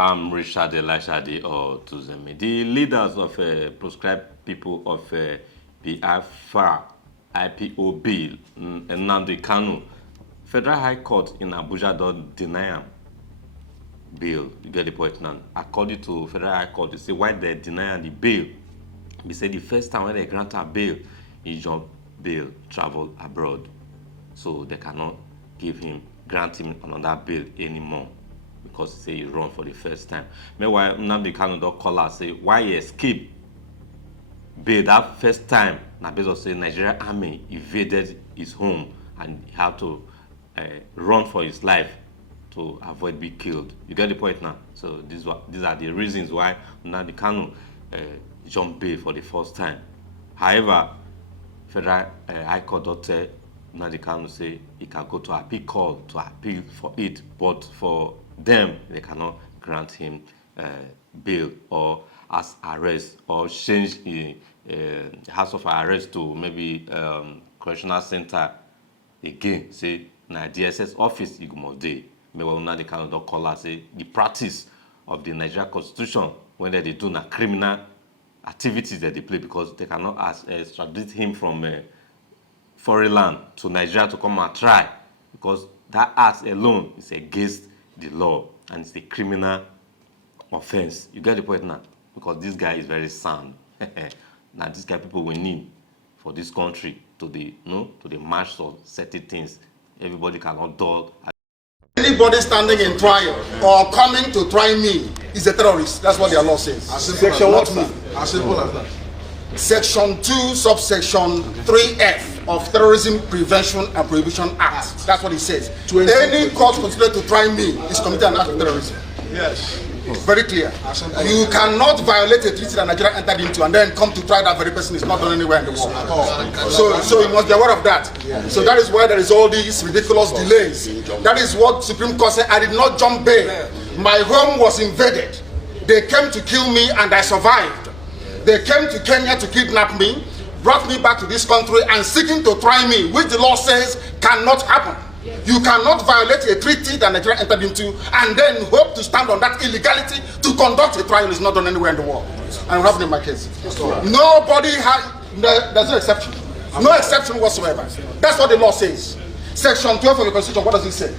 I'm Richard Elashadi or Tuzemi. The leaders of proscribed people of Biafra IPOB, Nnamdi Kanu, Federal High Court in Abuja don't deny him bail. You get the point now. According to Federal High Court, they say why they deny the bail. They say the first time when they grant a bail, he jump bail, travel abroad. So they cannot grant him another bail anymore because they say he run for the first time. Meanwhile, Nnamdi Kanu don't call us say why he escape bail that first time. Now based on say Nigerian army invaded his home and he had to run for his life to avoid being killed. You get the point now. So these are the reasons why Nnamdi Kanu jump bail for the first time. However, Federal High Court don't tell Nnamdi Kanu say he can go to appeal court to appeal for it, but for them they cannot grant him bail or as arrest or change the house of arrest to maybe correctional center again. Say na DSS office you must dey. Meanwhile, Nnamdi Kanu don't call us say the practice of the Nigerian Constitution when they do na criminal activities that they play because they cannot extradite him from foreign land to Nigeria to come and try because that act alone is against the law and it's a criminal offense. You get the point now? Because this guy is very sound. Now this guy people we need for this country to the march of certain things. Everybody cannot dull. Anybody standing in trial or coming to try me is a terrorist. That's what their law says. Section what? As simple as that. Section 2, subsection 3F of Terrorism Prevention and Prohibition Act. That's what it says. Any court considered to try me is committed an act of terrorism. Yes. Very clear. You cannot violate a treaty that Nigeria entered into and then come to try that very person is not done anywhere in the world. So you must be aware of that. So that is why there is all these ridiculous delays. That is what Supreme Court said. I did not jump bail. My home was invaded. They came to kill me and I survived. They came to Kenya to kidnap me, brought me back to this country and seeking to try me, which the law says cannot happen. You cannot violate a treaty that Nigeria entered into and then hope to stand on that illegality to conduct a trial is not done anywhere in the world. And what happened in my case? Nobody has, there's no exception. No exception whatsoever. That's what the law says. Section 12 of the Constitution, what does it say?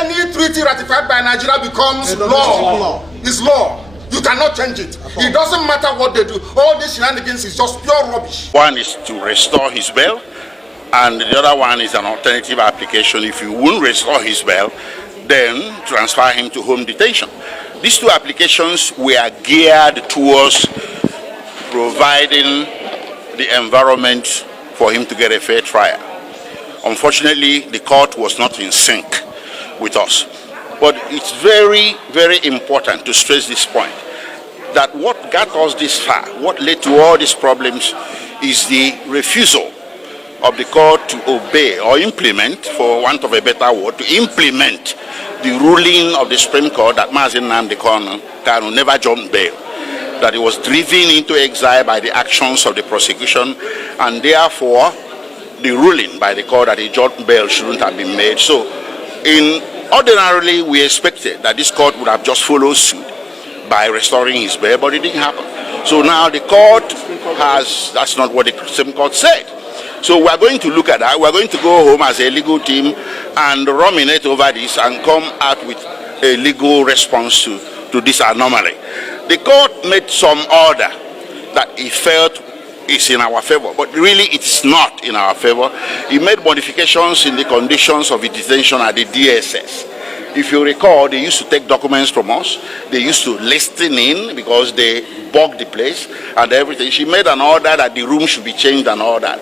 Any treaty ratified by Nigeria becomes law. It's law. You cannot change it. It doesn't matter what they do. All these shenanigans is just pure rubbish. One is to restore his bail, and the other one is an alternative application. If you won't restore his bail, then transfer him to home detention. These two applications were geared towards providing the environment for him to get a fair trial. Unfortunately, the court was not in sync with us. But it's very, very important to stress this point, that what got us this far, what led to all these problems, is the refusal of the court to obey or implement, for want of a better word, to implement the ruling of the Supreme Court that Nnamdi Kanu never jumped bail, that he was driven into exile by the actions of the prosecution, and therefore the ruling by the court that he jumped bail shouldn't have been made. So ordinarily, we expected that this court would have just followed suit by restoring his bail, but it didn't happen. So now the court that's not what the Supreme Court said. So we're going to look at that. We're going to go home as a legal team and ruminate over this and come out with a legal response to this anomaly. The court made some order that he felt is in our favor, but really it's not in our favor. He made modifications in the conditions of the detention at the DSS. If you recall, they used to take documents from us. They used to listen in because they bugged the place and everything. She made an order that the room should be changed and all that.